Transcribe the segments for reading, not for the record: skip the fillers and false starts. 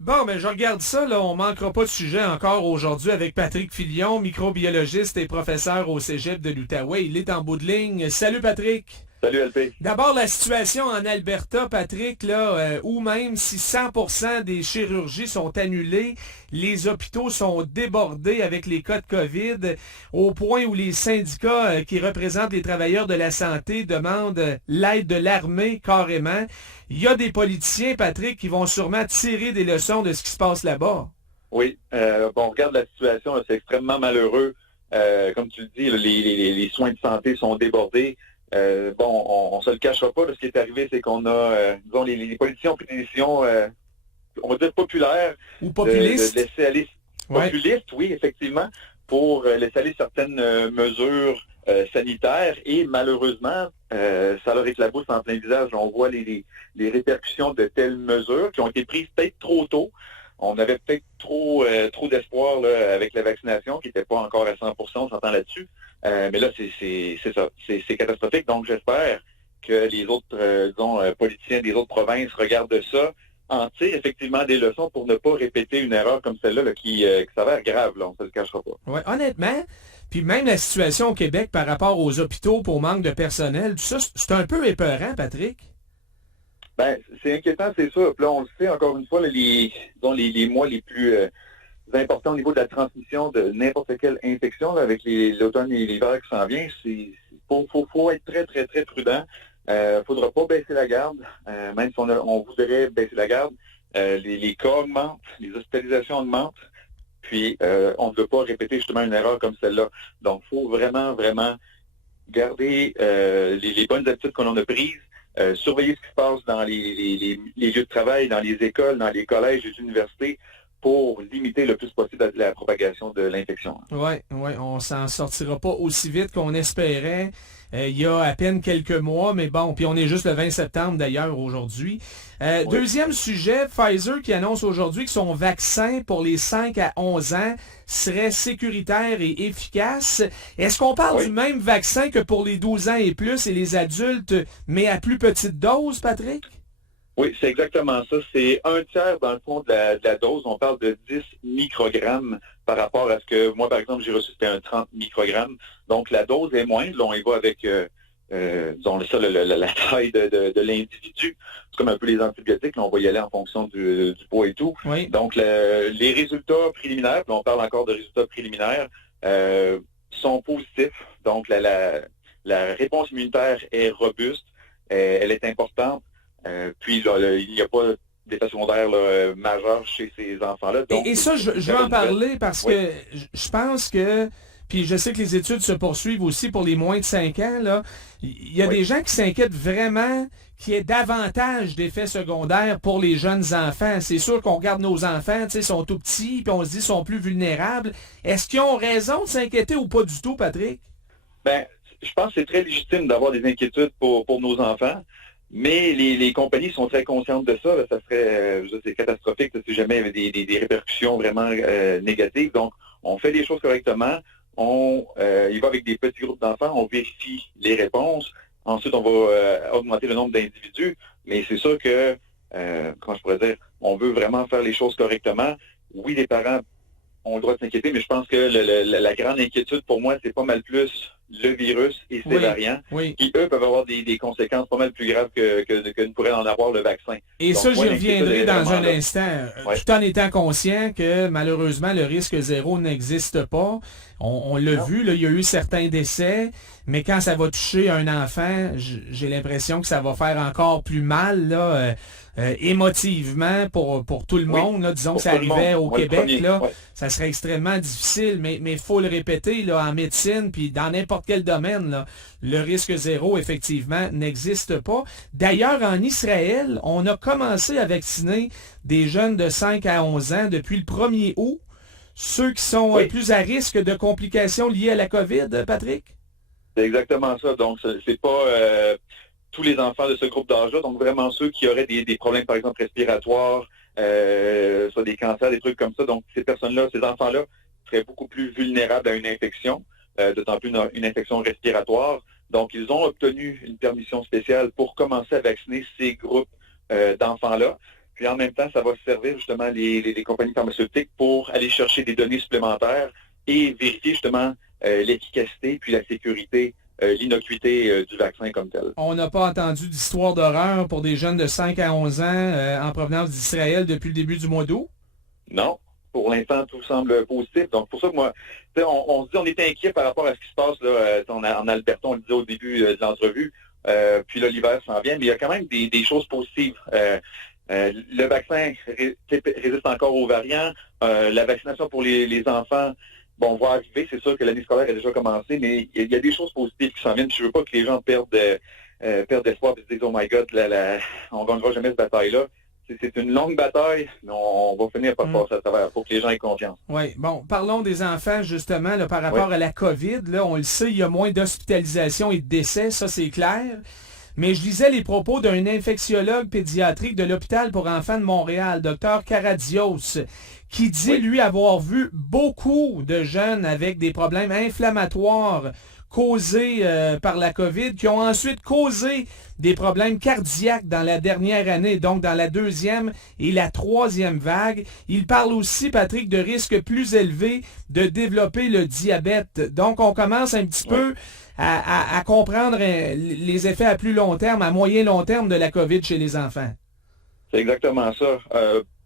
Bon, mais je regarde ça, là, on manquera pas de sujet encore aujourd'hui avec Patrick Filion, microbiologiste et professeur au Cégep de l'Outaouais. Il est en bout de ligne. Salut Patrick! Salut LP. D'abord, la situation en Alberta, Patrick, là, où même si 100% des chirurgies sont annulées, les hôpitaux sont débordés avec les cas de COVID, au point où les syndicats qui représentent les travailleurs de la santé demandent l'aide de l'armée carrément. Il y a des politiciens, Patrick, qui vont sûrement tirer des leçons de ce qui se passe là-bas. Oui, on regarde la situation, là, c'est extrêmement malheureux. Comme tu le dis, là, les soins de santé sont débordés. On se le cachera pas. Là, ce qui est arrivé, c'est qu'on a, disons, les politiciens ont pris des décisions, on va dire populaires, Ou de populistes. laisser aller, Ouais. populistes, oui, effectivement, pour laisser aller certaines mesures sanitaires. Et malheureusement, ça leur éclabousse en plein visage. On voit les répercussions de telles mesures qui ont été prises peut-être trop tôt. On avait peut-être trop d'espoir là, avec la vaccination, qui n'était pas encore à 100%, on s'entend là-dessus. Mais là, c'est ça. C'est catastrophique. Donc, j'espère que les autres, politiciens des autres provinces regardent ça, en tirent effectivement des leçons pour ne pas répéter une erreur comme celle-là là, qui s'avère grave, là, on ne se le cachera pas. Ouais, honnêtement, puis même la situation au Québec par rapport aux hôpitaux pour manque de personnel, tout ça, c'est un peu épeurant, Patrick. Ben, c'est inquiétant, c'est sûr. Puis là, on le sait, encore une fois, là, les mois les plus importants au niveau de la transmission de n'importe quelle infection, là, avec l'automne et l'hiver qui s'en vient, faut être très, très, très prudent. Faudra pas baisser la garde, même si on voudrait baisser la garde. Les cas augmentent, les hospitalisations augmentent, puis on ne veut pas répéter justement une erreur comme celle-là. Donc, il faut vraiment, vraiment garder les bonnes habitudes qu'on en a prises, surveiller ce qui se passe dans les lieux de travail, dans les écoles, dans les collèges, les universités, pour limiter le plus possible la propagation de l'infection. Ouais, ouais, on s'en sortira pas aussi vite qu'on espérait il y a à peine quelques mois, mais bon, puis on est juste le 20 septembre d'ailleurs aujourd'hui. Oui, Deuxième sujet, Pfizer qui annonce aujourd'hui que son vaccin pour les 5 à 11 ans serait sécuritaire et efficace. Est-ce qu'on parle du oui. même vaccin que pour les 12 ans et plus et les adultes, mais à plus petite dose, Patrick? Oui, c'est exactement ça. C'est un tiers, dans le fond, de la dose. On parle de 10 microgrammes par rapport à ce que, moi, par exemple, j'ai reçu, c'était un 30 microgrammes. Donc, la dose est moindre. Là, on y va avec, disons, ça, la taille de l'individu. C'est comme un peu les antibiotiques. Là, on va y aller en fonction du poids et tout. Oui. Donc, les résultats préliminaires, puis on parle encore de résultats préliminaires, sont positifs. Donc, la réponse immunitaire est robuste. Elle est importante. Puis là, il n'y a pas d'effet secondaire là, majeur chez ces enfants-là. Donc, Et c'est ça, c'est je une veux très en bonne nouvelle. parler parce Oui, que je pense que, puis je sais que les études se poursuivent aussi pour les moins de 5 ans, là. Il y a oui. des gens qui s'inquiètent vraiment qu'il y ait davantage d'effets secondaires pour les jeunes enfants. C'est sûr qu'on regarde nos enfants, tu sais, sont tout petits, puis on se dit qu'ils sont plus vulnérables. Est-ce qu'ils ont raison de s'inquiéter ou pas du tout, Patrick? Ben, je pense que c'est très légitime d'avoir des inquiétudes pour nos enfants, mais les compagnies sont très conscientes de ça. Là. Ça serait, c'est catastrophique là, si jamais il y avait des répercussions vraiment négatives. Donc, on fait les choses correctement. Il va avec des petits groupes d'enfants, on vérifie les réponses. Ensuite, on va augmenter le nombre d'individus. Mais c'est sûr que, comment je pourrais dire, on veut vraiment faire les choses correctement. Oui, les parents ont le droit de s'inquiéter, mais je pense que la grande inquiétude pour moi, c'est pas mal plus le virus et ses Oui, variants, oui. qui, eux, peuvent avoir des conséquences pas mal plus graves que ne pourrait en avoir le vaccin. Et Donc, ça, moi, j'y l'inquiétude reviendrai est dans vraiment un là. instant, Ouais. tout en étant conscient que malheureusement, le risque zéro n'existe pas. On l'a Non. vu, là, il y a eu certains décès, mais quand ça va toucher un enfant, j'ai l'impression que ça va faire encore plus mal, là, émotivement pour tout le Oui, monde. Là. Disons que pour ça tout le monde. arrivait au Moi, le Québec, premier. là, Ouais. ça serait extrêmement difficile, mais il faut le répéter là, en médecine, puis dans n'importe quel domaine, là, le risque zéro, effectivement, n'existe pas. D'ailleurs, en Israël, on a commencé à vacciner des jeunes de 5 à 11 ans depuis le 1er août. Ceux qui sont Oui, plus à risque de complications liées à la COVID, Patrick? c'est exactement ça. Donc, c'est pas tous les enfants de ce groupe d'âge-là, donc vraiment ceux qui auraient des problèmes, par exemple, respiratoires, soit des cancers, des trucs comme ça. Donc, ces personnes-là, ces enfants-là seraient beaucoup plus vulnérables à une infection, d'autant plus une infection respiratoire. Donc, ils ont obtenu une permission spéciale pour commencer à vacciner ces groupes d'enfants-là. Puis en même temps, ça va servir justement les compagnies pharmaceutiques pour aller chercher des données supplémentaires et vérifier justement l'efficacité puis la sécurité, l'innocuité du vaccin comme tel. On n'a pas entendu d'histoire d'horreur pour des jeunes de 5 à 11 ans en provenance d'Israël depuis le début du mois d'août? Non. Pour l'instant, tout semble positif. Donc, pour ça que moi, on se dit, on est inquiet par rapport à ce qui se passe là, en Alberta, on le disait au début de l'entrevue. Puis là, l'hiver s'en vient, mais il y a quand même des choses positives. Le vaccin résiste encore aux variants. La vaccination pour les enfants, bon, va arriver. C'est sûr que l'année scolaire a déjà commencé, mais il y a des choses positives qui s'en viennent. Je veux pas que les gens perdent espoir et se disent, oh my God, on ne gagnera jamais cette bataille-là. C'est une longue bataille, mais on va finir par passer à travers pour que les gens aient confiance. Oui, bon, parlons des enfants, justement, là, par rapport à la COVID. Là, on le sait, il y a moins d'hospitalisations et de décès, ça c'est clair. Mais je lisais les propos d'un infectiologue pédiatrique de l'hôpital pour enfants de Montréal, Dr Karadios, qui dit, lui, avoir vu beaucoup de jeunes avec des problèmes inflammatoires causés par la COVID, qui ont ensuite causé des problèmes cardiaques dans la dernière année, donc dans la deuxième et la troisième vague. Il parle aussi, Patrick, de risques plus élevés de développer le diabète. Donc, on commence un petit peu à comprendre les effets à plus long terme, à moyen long terme de la COVID chez les enfants. C'est exactement ça.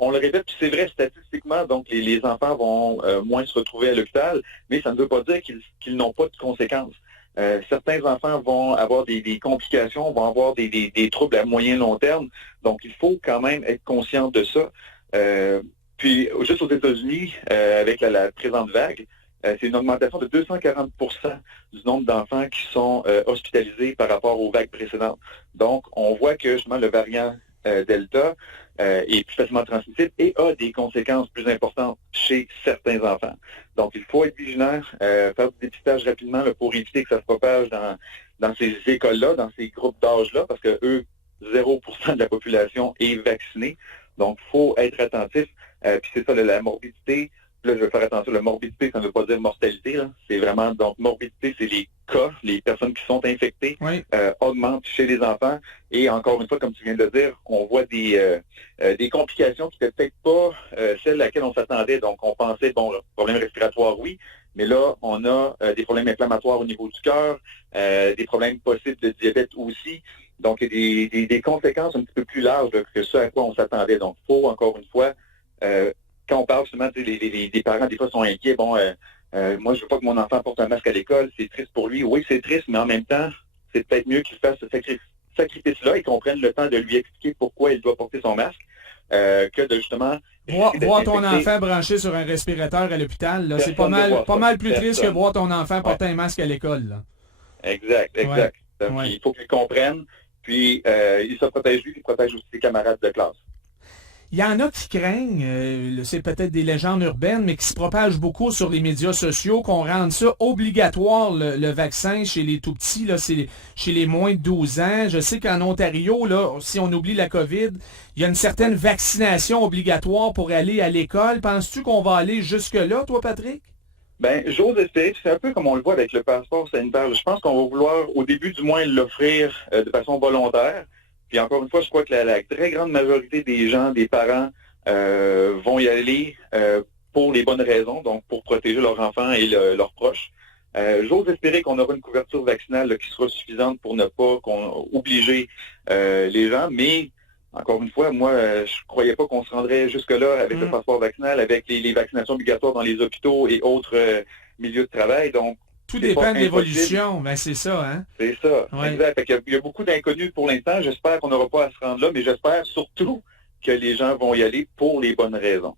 On le répète, puis c'est vrai statistiquement, donc les enfants vont moins se retrouver à l'hôpital, mais ça ne veut pas dire qu'ils n'ont pas de conséquences. Certains enfants vont avoir des complications, vont avoir des troubles à moyen long terme, donc il faut quand même être conscient de ça. Puis juste aux États-Unis, avec la présente vague, c'est une augmentation de 240 % du nombre d'enfants qui sont hospitalisés par rapport aux vagues précédentes. Donc, on voit que justement le variant Delta est plus facilement transmissible et a des conséquences plus importantes chez certains enfants. Donc, il faut être vigilant, faire du dépistage rapidement là, pour éviter que ça se propage dans ces écoles-là, dans ces groupes d'âge-là, parce que eux, 0% de la population est vaccinée. Donc, il faut être attentif. Puis c'est ça, la morbidité. Là, je vais faire attention, la morbidité, ça ne veut pas dire mortalité. Là. C'est vraiment, donc, morbidité, c'est les cas, les personnes qui sont infectées, augmentent chez les enfants. Et encore une fois, comme tu viens de le dire, on voit des complications qui n'étaient peut-être pas celles à laquelle on s'attendait. Donc, on pensait, bon, problème respiratoire, oui, mais là, on a des problèmes inflammatoires au niveau du cœur, des problèmes possibles de diabète aussi. Donc, il y a des conséquences un petit peu plus larges que ce à quoi on s'attendait. Donc, il faut, encore une fois, quand on parle justement, les parents, des fois, sont inquiets. Bon, moi, je veux pas que mon enfant porte un masque à l'école. C'est triste pour lui. Oui, c'est triste, mais en même temps, c'est peut-être mieux qu'il fasse ce sacrifice-là et qu'on prenne le temps de lui expliquer pourquoi il doit porter son masque que de justement... Voir ton enfant branché sur un respirateur à l'hôpital, là, c'est pas mal plus triste que voir ton enfant porter un masque à l'école. Là. Exact. Donc, il faut qu'il comprenne. Puis, il se protège lui, il protège aussi ses camarades de classe. Il y en a qui craignent, c'est peut-être des légendes urbaines, mais qui se propagent beaucoup sur les médias sociaux, qu'on rende ça obligatoire, le vaccin, chez les tout-petits, là, chez les moins de 12 ans. Je sais qu'en Ontario, là, si on oublie la COVID, il y a une certaine vaccination obligatoire pour aller à l'école. Penses-tu qu'on va aller jusque-là, toi, Patrick? Ben, j'ose espérer, c'est un peu comme on le voit avec le passeport sanitaire. Je pense qu'on va vouloir, au début du moins, l'offrir de façon volontaire. Puis encore une fois, je crois que la très grande majorité des gens, des parents, vont y aller pour les bonnes raisons, donc pour protéger leurs enfants et leurs proches. J'ose espérer qu'on aura une couverture vaccinale là, qui sera suffisante pour ne pas obliger les gens, mais encore une fois, moi, je croyais pas qu'on se rendrait jusque-là avec le passeport vaccinal, avec les vaccinations obligatoires dans les hôpitaux et autres milieux de travail. Donc, tout dépend de l'évolution, ben c'est ça, hein? C'est ça, exact. Fait qu'il y a beaucoup d'inconnus pour l'instant. J'espère qu'on n'aura pas à se rendre là, mais j'espère surtout que les gens vont y aller pour les bonnes raisons.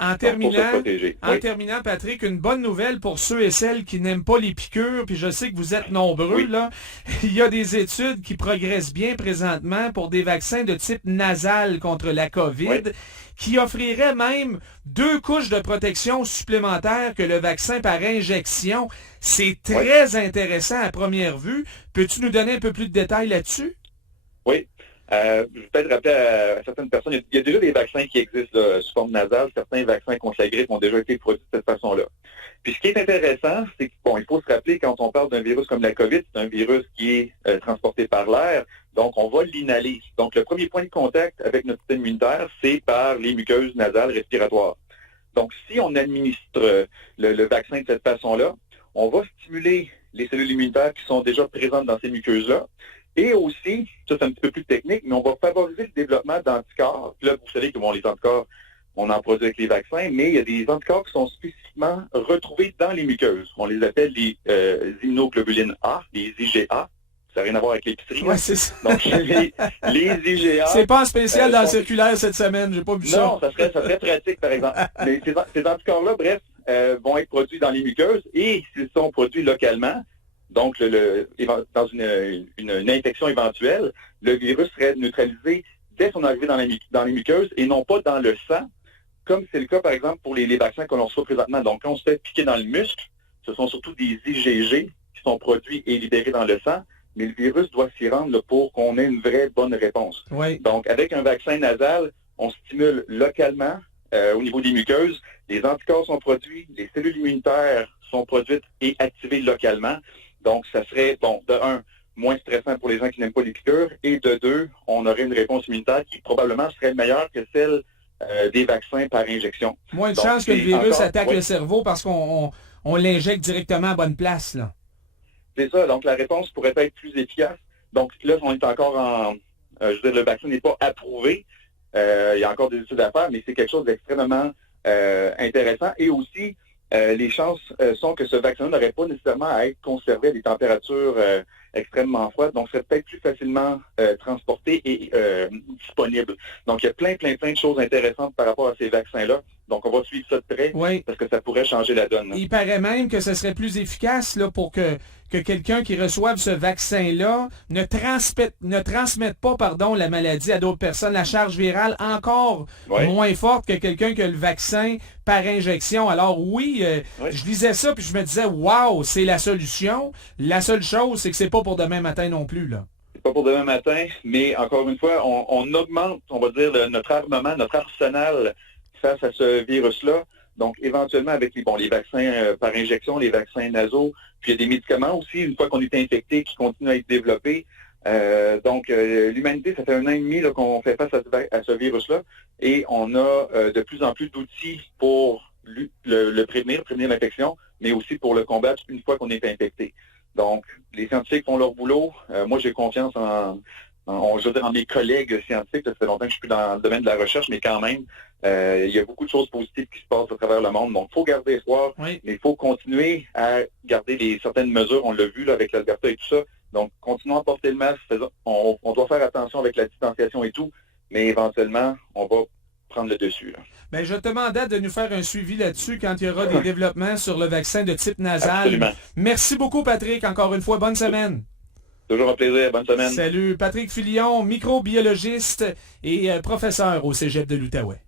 En terminant, Patrick, une bonne nouvelle pour ceux et celles qui n'aiment pas les piqûres, puis je sais que vous êtes nombreux, là. Il y a des études qui progressent bien présentement pour des vaccins de type nasal contre la COVID, qui offriraient même 2 couches de protection supplémentaires que le vaccin par injection. C'est très intéressant à première vue. Peux-tu nous donner un peu plus de détails là-dessus? Oui. Je vais peut-être rappeler à certaines personnes, il y a déjà des vaccins qui existent là, sous forme nasale. Certains vaccins contre la grippe ont déjà été produits de cette façon-là. Puis ce qui est intéressant, c'est il faut se rappeler quand on parle d'un virus comme la COVID, c'est un virus qui est transporté par l'air, donc on va l'inhaler. Donc le premier point de contact avec notre système immunitaire, c'est par les muqueuses nasales respiratoires. Donc si on administre le vaccin de cette façon-là, on va stimuler les cellules immunitaires qui sont déjà présentes dans ces muqueuses-là. Et aussi, ça c'est un petit peu plus technique, mais on va favoriser le développement d'anticorps. Puis là, vous savez que les anticorps, on en produit avec les vaccins, mais il y a des anticorps qui sont spécifiquement retrouvés dans les muqueuses. On les appelle les immunoglobulines A, les IgA. Ça n'a rien à voir avec l'épicerie. Ouais, c'est ça. Donc, les IgA... C'est pas en spécial dans le circulaire cette semaine, j'ai pas vu ça. Non, ça serait pratique, par exemple. Mais ces anticorps-là, bref, vont être produits dans les muqueuses et s'ils sont produits localement, donc, dans une infection éventuelle, le virus serait neutralisé dès son arrivée dans les muqueuses et non pas dans le sang, comme c'est le cas, par exemple, pour les vaccins que l'on reçoit présentement. Donc, quand on se fait piquer dans le muscle, ce sont surtout des IgG qui sont produits et libérés dans le sang, mais le virus doit s'y rendre là, pour qu'on ait une vraie bonne réponse. Oui. Donc, avec un vaccin nasal, on stimule localement au niveau des muqueuses, les anticorps sont produits, les cellules immunitaires sont produites et activées localement. Donc, ça serait, de un, moins stressant pour les gens qui n'aiment pas les piqûres, et de deux, on aurait une réponse immunitaire qui probablement serait meilleure que celle des vaccins par injection. Moins de chances que le virus attaque le cerveau parce qu'on l'injecte directement à bonne place, là. C'est ça, donc la réponse pourrait être plus efficace. Donc là, on est encore le vaccin n'est pas approuvé. Il y a encore des études à faire, mais c'est quelque chose d'extrêmement intéressant. Et aussi, les chances sont que ce vaccin n'aurait pas nécessairement à être conservé à des températures extrêmement froides, donc serait peut-être plus facilement transporté et disponible. Donc, il y a plein de choses intéressantes par rapport à ces vaccins-là. Donc, on va suivre ça de près parce que ça pourrait changer la donne. Il paraît même que ce serait plus efficace là, pour que quelqu'un qui reçoive ce vaccin-là ne transmette pas la maladie à d'autres personnes. La charge virale encore moins forte que quelqu'un qui a le vaccin par injection. Alors oui, je lisais ça puis je me disais, waouh, c'est la solution. La seule chose, c'est que c'est pas pour demain matin non plus, là. C'est pas pour demain matin, mais encore une fois, on augmente, on va dire, notre armement, notre arsenal face à ce virus-là. Donc, éventuellement, avec les vaccins par injection, les vaccins nasaux, puis il y a des médicaments aussi, une fois qu'on est infecté, qui continuent à être développés. Donc, l'humanité, ça fait 1 an et demi qu'on fait face à ce virus-là, et on a de plus en plus d'outils pour le prévenir l'infection, mais aussi pour le combattre une fois qu'on est infecté. Donc, les scientifiques font leur boulot. Moi, j'ai confiance en mes collègues scientifiques. Ça fait longtemps que je suis plus dans le domaine de la recherche, mais quand même, il y a beaucoup de choses positives qui se passent à travers le monde. Donc, il faut garder espoir, mais il faut continuer à garder certaines mesures. On l'a vu là, avec l'Alberta et tout ça. Donc, continuons à porter le masque. On doit faire attention avec la distanciation et tout, mais éventuellement, on va prendre le dessus. Là. Bien, je te demandais de nous faire un suivi là-dessus quand il y aura des développements sur le vaccin de type nasal. Absolument. Merci beaucoup, Patrick. Encore une fois, bonne semaine. Toujours un plaisir. Bonne semaine. Salut, Patrick Filion, microbiologiste et professeur au Cégep de l'Outaouais.